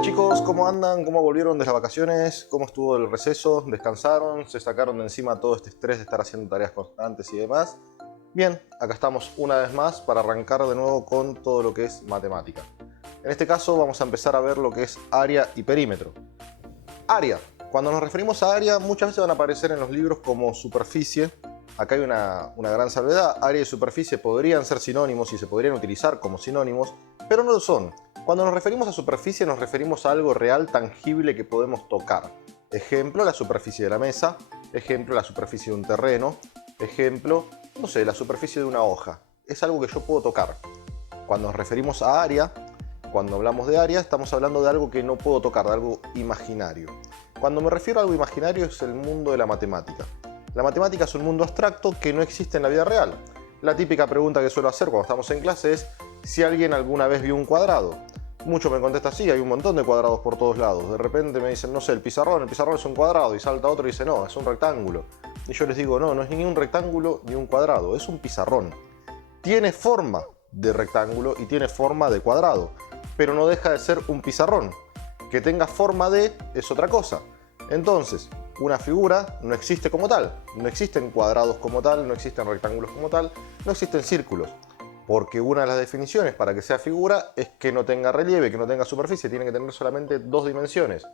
Hola chicos, ¿cómo andan? ¿Cómo volvieron de las vacaciones? ¿Cómo estuvo el receso? ¿Descansaron? ¿Se sacaron de encima todo este estrés de estar haciendo tareas constantes y demás? Bien, acá estamos una vez más para arrancar de nuevo con todo lo que es matemática. En este caso vamos a empezar a ver lo que es área y perímetro. Área. Cuando nos referimos a área, muchas veces van a aparecer en los libros como superficie. Acá hay una gran salvedad. Área y superficie podrían ser sinónimos y se podrían utilizar como sinónimos, pero no lo son. Cuando nos referimos a superficie nos referimos a algo real, tangible que podemos tocar. Ejemplo, la superficie de la mesa. Ejemplo, la superficie de un terreno. Ejemplo, no sé, la superficie de una hoja. Es algo que yo puedo tocar. Cuando nos referimos a área, cuando hablamos de área, estamos hablando de algo que no puedo tocar, de algo imaginario. Cuando me refiero a algo imaginario es el mundo de la matemática. La matemática es un mundo abstracto que no existe en la vida real. La típica pregunta que suelo hacer cuando estamos en clase es si alguien alguna vez vio un cuadrado. Mucho me contesta sí, hay un montón de cuadrados por todos lados. De repente me dicen, no sé, el pizarrón es un cuadrado, y salta otro y dice, no, es un rectángulo. Y yo les digo, no, no es ni un rectángulo ni un cuadrado, es un pizarrón. Tiene forma de rectángulo y tiene forma de cuadrado, pero no deja de ser un pizarrón. Que tenga forma de es otra cosa. Entonces, una figura no existe como tal. No existen cuadrados como tal, no existen rectángulos como tal, no existen círculos. Porque una de las definiciones para que sea figura es que no tenga relieve, que no tenga superficie, tiene que tener solamente dos dimensiones.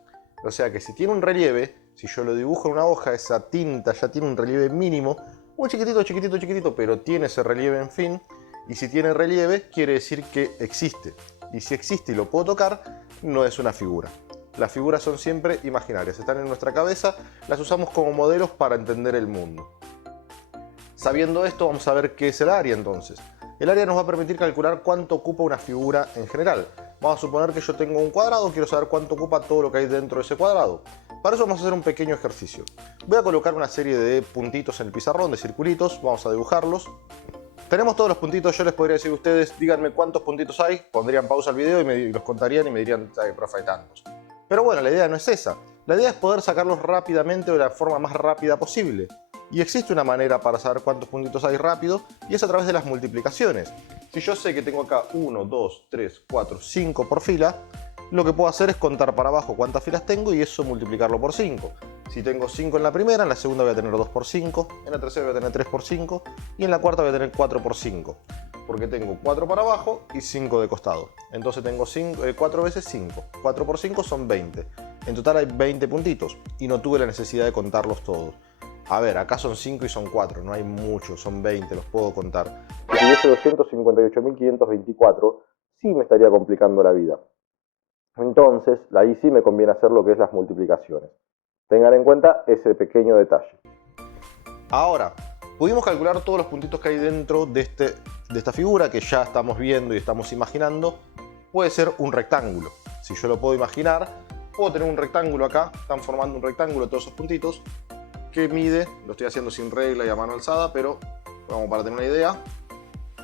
O sea que si tiene un relieve, si yo lo dibujo en una hoja, esa tinta ya tiene un relieve mínimo, muy chiquitito, chiquitito, chiquitito, pero tiene ese relieve en fin. Y si tiene relieve, quiere decir que existe. Y si existe y lo puedo tocar, no es una figura. Las figuras son siempre imaginarias, están en nuestra cabeza, las usamos como modelos para entender el mundo. Sabiendo esto, vamos a ver qué es el área entonces. El área nos va a permitir calcular cuánto ocupa una figura en general. Vamos a suponer que yo tengo un cuadrado, quiero saber cuánto ocupa todo lo que hay dentro de ese cuadrado. Para eso vamos a hacer un pequeño ejercicio. Voy a colocar una serie de puntitos en el pizarrón, de circulitos, vamos a dibujarlos. Tenemos todos los puntitos, yo les podría decir a ustedes, díganme cuántos puntitos hay, pondrían pausa al video y los contarían y me dirían, profe, hay tantos. Pero bueno, la idea no es esa. La idea es poder sacarlos rápidamente de la forma más rápida posible. Y existe una manera para saber cuántos puntitos hay rápido, y es a través de las multiplicaciones. Si yo sé que tengo acá 1, 2, 3, 4, 5 por fila, lo que puedo hacer es contar para abajo cuántas filas tengo y eso multiplicarlo por 5. Si tengo 5 en la primera, en la segunda voy a tener 2 por 5, en la tercera voy a tener 3 por 5 y en la cuarta voy a tener 4 por 5. Porque tengo 4 para abajo y 5 de costado. Entonces tengo 4 veces 5. 4 por 5 son 20. En total hay 20 puntitos y no tuve la necesidad de contarlos todos. A ver, acá son 5 y son 4, no hay muchos, son 20, los puedo contar. Si tuviese 258.524, sí me estaría complicando la vida. Entonces, ahí sí me conviene hacer lo que es las multiplicaciones. Tengan en cuenta ese pequeño detalle. Ahora, pudimos calcular todos los puntitos que hay dentro de esta figura que ya estamos viendo y estamos imaginando. Puede ser un rectángulo. Si yo lo puedo imaginar, puedo tener un rectángulo acá, están formando un rectángulo todos esos puntitos, que mide, lo estoy haciendo sin regla y a mano alzada, pero vamos para tener una idea,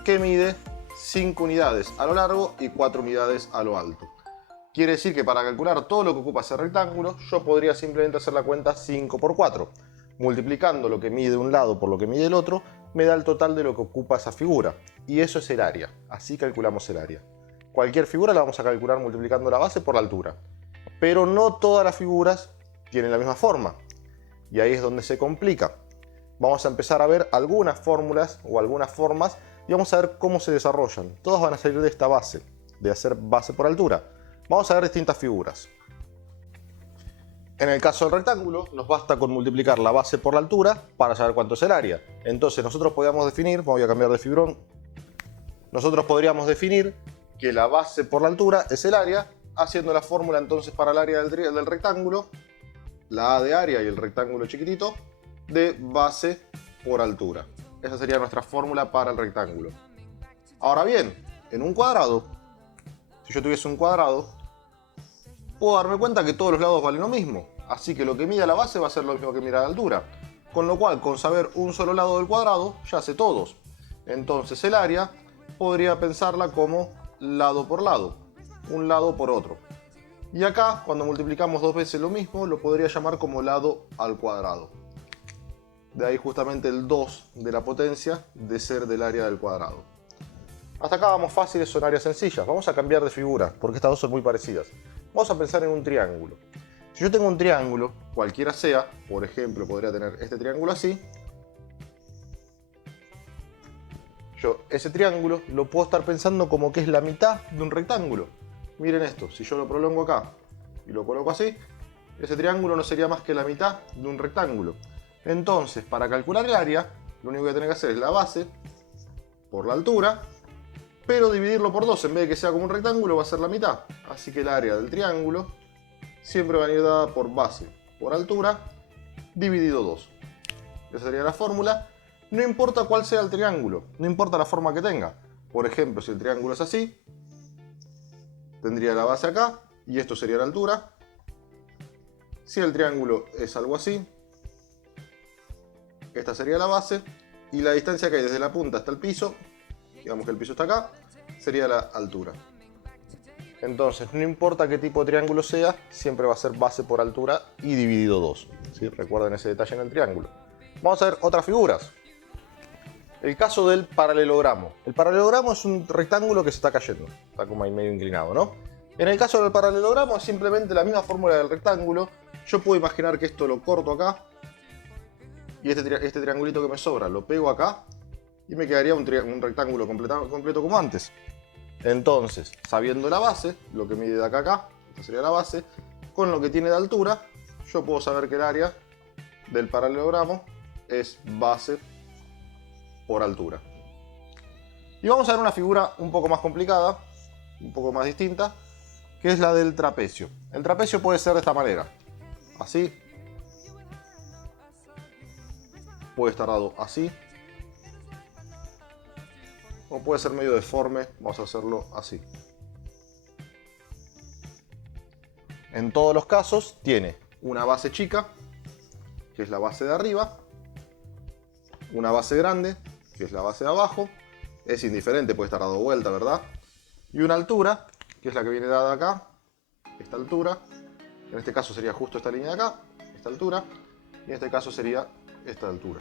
que mide 5 unidades a lo largo y 4 unidades a lo alto. Quiere decir que para calcular todo lo que ocupa ese rectángulo, yo podría simplemente hacer la cuenta 5 por 4. Multiplicando lo que mide un lado por lo que mide el otro, me da el total de lo que ocupa esa figura. Y eso es el área. Así calculamos el área. Cualquier figura la vamos a calcular multiplicando la base por la altura. Pero no todas las figuras tienen la misma forma. Y ahí es donde se complica. Vamos a empezar a ver algunas fórmulas o algunas formas y vamos a ver cómo se desarrollan. Todas van a salir de esta base, de hacer base por altura. Vamos a ver distintas figuras. En el caso del rectángulo, nos basta con multiplicar la base por la altura para saber cuánto es el área. Entonces nosotros podríamos definir, voy a cambiar de fibrón, nosotros podríamos definir que la base por la altura es el área, haciendo la fórmula entonces para el área del rectángulo, la A de área y el rectángulo chiquitito, de base por altura. Esa sería nuestra fórmula para el rectángulo. Ahora bien, en un cuadrado, si yo tuviese un cuadrado, puedo darme cuenta que todos los lados valen lo mismo. Así que lo que mida la base va a ser lo mismo que mida la altura. Con lo cual, con saber un solo lado del cuadrado, ya sé todos. Entonces el área podría pensarla como lado por lado, un lado por otro. Y acá, cuando multiplicamos dos veces lo mismo, lo podría llamar como lado al cuadrado. De ahí justamente el 2 de la potencia de ser del área del cuadrado. Hasta acá vamos fáciles, son áreas sencillas. Vamos a cambiar de figura, porque estas dos son muy parecidas. Vamos a pensar en un triángulo. Si yo tengo un triángulo, cualquiera sea, por ejemplo, podría tener este triángulo así. Yo ese triángulo lo puedo estar pensando como que es la mitad de un rectángulo. Miren esto, si yo lo prolongo acá y lo coloco así, ese triángulo no sería más que la mitad de un rectángulo. Entonces, para calcular el área, lo único que tengo que hacer es la base por la altura, pero dividirlo por 2. En vez de que sea como un rectángulo, va a ser la mitad. Así que el área del triángulo siempre va a ir dada por base por altura dividido 2. Esa sería la fórmula. No importa cuál sea el triángulo, no importa la forma que tenga. Por ejemplo, si el triángulo es así, tendría la base acá y esto sería la altura. Si el triángulo es algo así, esta sería la base y la distancia que hay desde la punta hasta el piso, digamos que el piso está acá, sería la altura. Entonces, no importa qué tipo de triángulo sea, siempre va a ser base por altura y dividido 2. ¿Sí? Recuerden ese detalle en el triángulo. Vamos a ver otras figuras. El caso del paralelogramo. El paralelogramo es un rectángulo que se está cayendo. Está como ahí medio inclinado, ¿no? En el caso del paralelogramo es simplemente la misma fórmula del rectángulo. Yo puedo imaginar que esto lo corto acá. Y este triangulito que me sobra lo pego acá. Y me quedaría un rectángulo completo como antes. Entonces, sabiendo la base, lo que mide de acá a acá, esta sería la base, con lo que tiene de altura, yo puedo saber que el área del paralelogramo es base por altura. Y vamos a ver una figura un poco más complicada, un poco más distinta, que es la del trapecio. El trapecio puede ser de esta manera, así, puede estar dado así, o puede ser medio deforme, vamos a hacerlo así. En todos los casos tiene una base chica, que es la base de arriba, una base grande, que es la base de abajo, es indiferente, puede estar dado vuelta, ¿verdad? Y una altura, que es la que viene dada acá, esta altura, en este caso sería justo esta línea de acá, esta altura, y en este caso sería esta altura.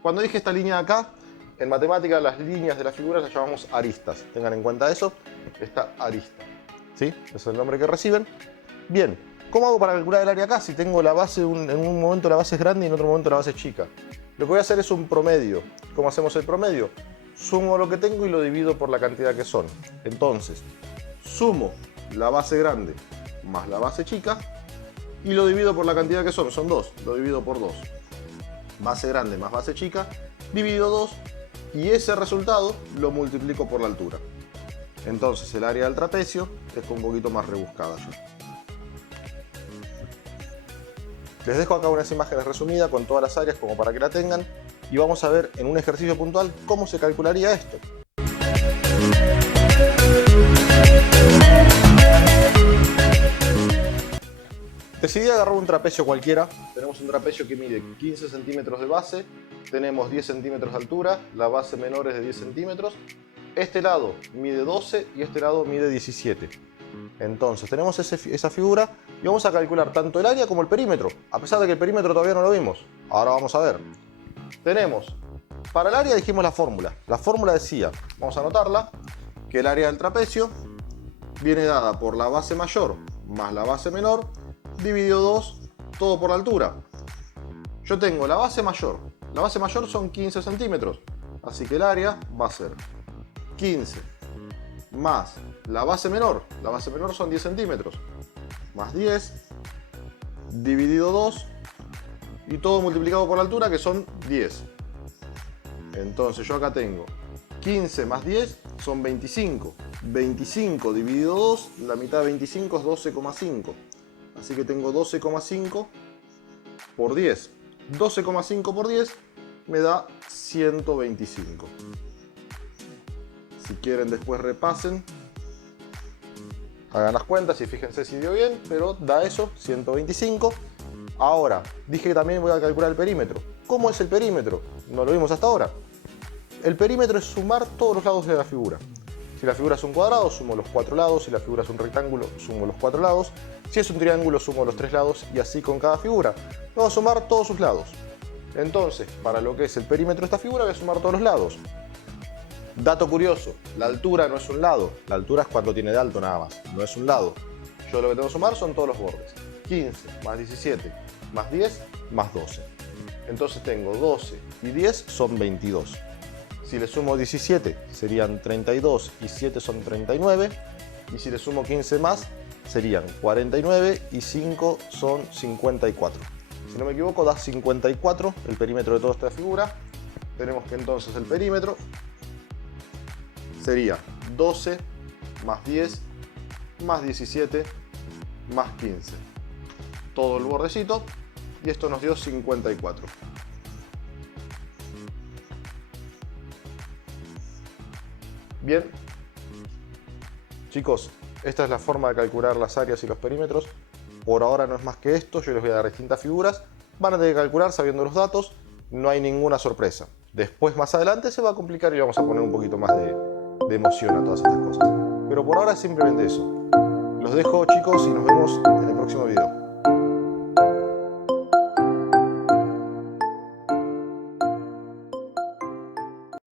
Cuando dije esta línea de acá, en matemáticas las líneas de la figura las llamamos aristas. Tengan en cuenta eso, esta arista. ¿Sí? Ese es el nombre que reciben. Bien, ¿cómo hago para calcular el área acá si tengo la base, en un momento la base es grande y en otro momento la base es chica? Lo que voy a hacer es un promedio. ¿Cómo hacemos el promedio? Sumo lo que tengo y lo divido por la cantidad que son. Entonces, sumo la base grande más la base chica y lo divido por la cantidad que son 2. Lo divido por 2. Base grande más base chica, divido 2 y ese resultado lo multiplico por la altura. Entonces el área del trapecio es un poquito más rebuscada ya. Les dejo acá unas imágenes resumidas con todas las áreas como para que la tengan y vamos a ver en un ejercicio puntual cómo se calcularía esto. Decidí agarrar un trapecio cualquiera. Tenemos un trapecio que mide 15 centímetros de base, tenemos 10 centímetros de altura, la base menor es de 10 centímetros. Este lado mide 12 y este lado mide 17. Entonces tenemos esa figura y vamos a calcular tanto el área como el perímetro, a pesar de que el perímetro todavía no lo vimos. Ahora vamos a ver. Tenemos, para el área dijimos la fórmula. La fórmula decía, vamos a anotarla, que el área del trapecio viene dada por la base mayor más la base menor, dividido 2, todo por la altura. Yo tengo la base mayor son 15 centímetros, así que el área va a ser 15 más la base menor son 10 centímetros, más 10, dividido 2, y todo multiplicado por la altura, que son 10. Entonces yo acá tengo 15 más 10 son 25. 25 dividido 2, la mitad de 25 es 12,5. Así que tengo 12,5 por 10. 12,5 por 10 me da 125. Si quieren después repasen, hagan las cuentas y fíjense si dio bien, pero da eso, 125. Ahora, dije que también voy a calcular el perímetro. ¿Cómo es el perímetro? No lo vimos hasta ahora. El perímetro es sumar todos los lados de la figura. Si la figura es un cuadrado, sumo los 4 lados. Si la figura es un rectángulo, sumo los 4 lados. Si es un triángulo, sumo los 3 lados y así con cada figura. Vamos a sumar todos sus lados. Entonces, para lo que es el perímetro de esta figura, voy a sumar todos los lados. Dato curioso, la altura no es un lado. La altura es cuando tiene de alto nada más, no es un lado. Yo lo que tengo que sumar son todos los bordes. 15 más 17 más 10 más 12. Entonces tengo 12 y 10 son 22. Si le sumo 17 serían 32 y 7 son 39. Y si le sumo 15 más serían 49 y 5 son 54. Si no me equivoco da 54 el perímetro de toda esta figura. Tenemos que entonces el perímetro sería 12 más 10 más 17 más 15. Todo el bordecito y esto nos dio 54. Bien, chicos, esta es la forma de calcular las áreas y los perímetros. Por ahora no es más que esto, yo les voy a dar distintas figuras. Van a tener que calcular sabiendo los datos, no hay ninguna sorpresa. Después, más adelante, se va a complicar y vamos a poner un poquito más de emoción a todas estas cosas. Pero por ahora es simplemente eso. Los dejo, chicos, y nos vemos en el próximo